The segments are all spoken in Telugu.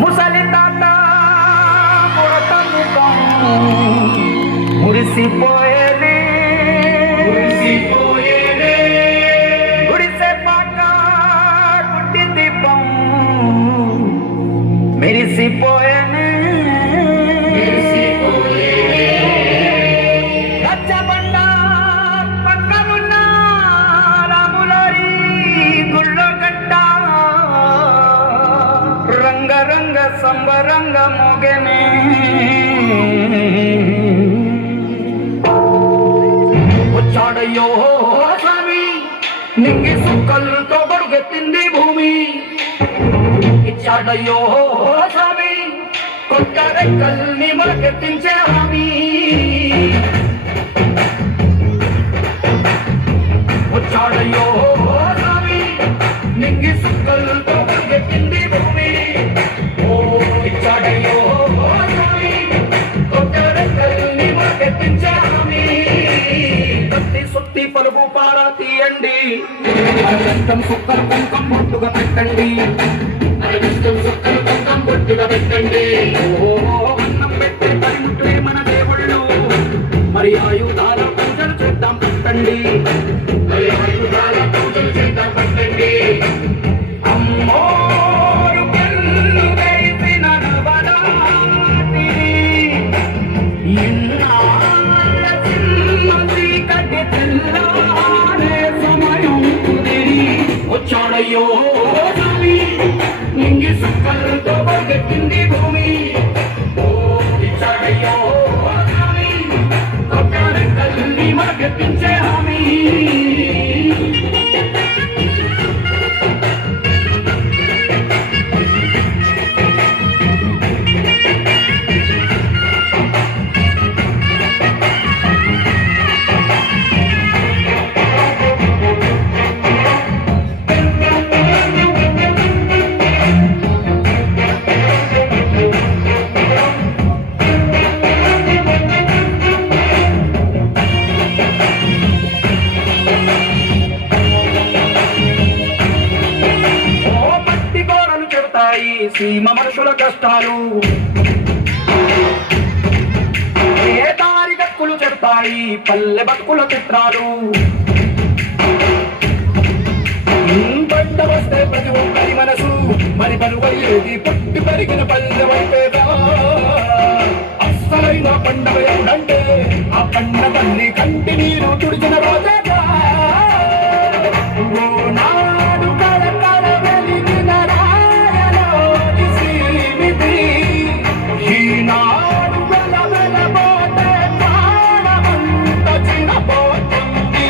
ముసలి తాత ముడత ముఖం మురిసిపోయేది గుడిసె పాక గుడ్డి దీపం మెరిసిపోయేది రచ్చబండ పక్కనున్న రాములారి గుళ్ళో గట్ట రంగరంగ సంబరంగ మోగెనే వచ్చాడయ్యో స్వామి నింగి సుక్కలతో బడుగెత్తింది భూమి ఇచ్చాడయ్యో స్వామి కొత్త రెక్కల్ని మొలకెత్తించే హామీ వచ్చాడయ్యో స్వామి నింగి సుక్కలతో బడుగెత్తింది భూమి ఇచ్చాడయ్యో స్వామి కొత్త రెక్కల్ని మొలకెత్తించే హామీ కత్తి సుత్తి పలుపు పారా తీయండి అరగంటం సుక్కలు కుంకం బొట్టుగా పెట్టండి అరగంటం సుక్కలు కుంకం బొట్టుగా పెట్టండి అన్నం పెట్టే పరిముట్లే మన దేవుళ్ళు మరి ఆయుధాల పూజలు చేద్దాం పట్టండి మరి ఆయుధాల పూజలు చేద్దాం పట్టండి అమ్మోరు కన్ను వేసిన నవరాత్రి ఇన్నాళ్ళ చిన్న చీకటి తెల్లారే సమయం కుదిరి వచ్చాడయ్యో స్వామి నింగి సుక్కలతో బరుగెత్తింది భూమి ఇచ్చాడయ్యో స్వామి కొత్త రెక్కల్ని మొలకెత్తించే హామీ సీమ మనుషుల కష్టాలు ఏ దారి గక్కులు చెడతాయి పల్లె బతుకుల చిత్రాలు పంట వస్తే ప్రతి ఒక్కరి మనసు మరి పరువయ్యేది పుట్టి పెరిగిన పల్లె వైపేదా అస్సలైన పండగ ఎవడంటే ఆ పండగల్ని కంటి నీరు తుడిచిన రోజేగా నాడు కళ వెలిగిన ఈనాడు వెలవెలబోతే ప్రాణమంత చిన్నపోతుంది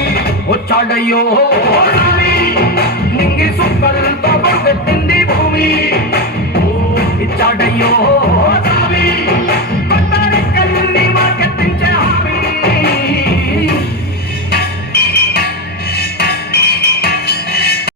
వచ్చాడయ్యో నింగి సుక్కలతో